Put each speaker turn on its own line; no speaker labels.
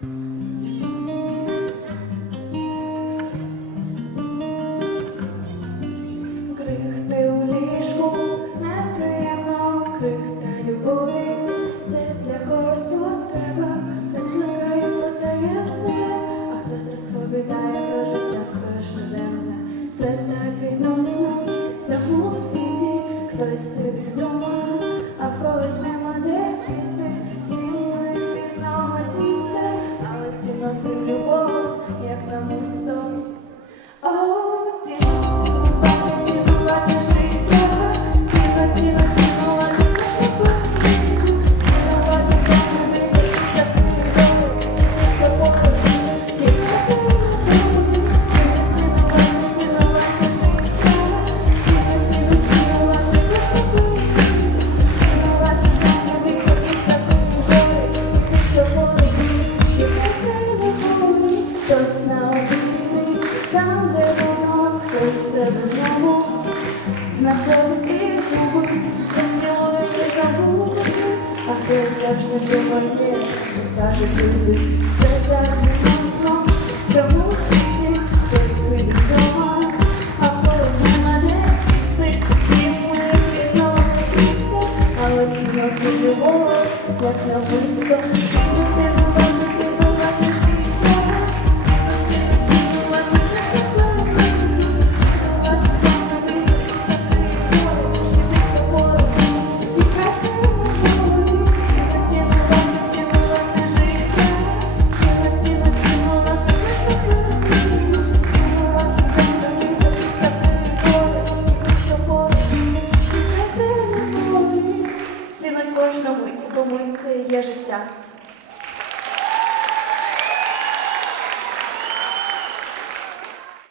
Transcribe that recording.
Крихти у ліжку, неприємно крихта любові. Це для когось потреба, хтось плекає потаємне, а хтось розповідає про життя своє щоденне. Все так відносно в цьому хтось сидить вдома, а в когось нема себе знову. Любить, розцілує і забудь, а хтось завжди думає, що скажуть люди, все так відносно в цьому світі, хтось сидить вдома, а в когось нема де сісти, всі ми знову тісто, але всі носить любов. тому і це є життя.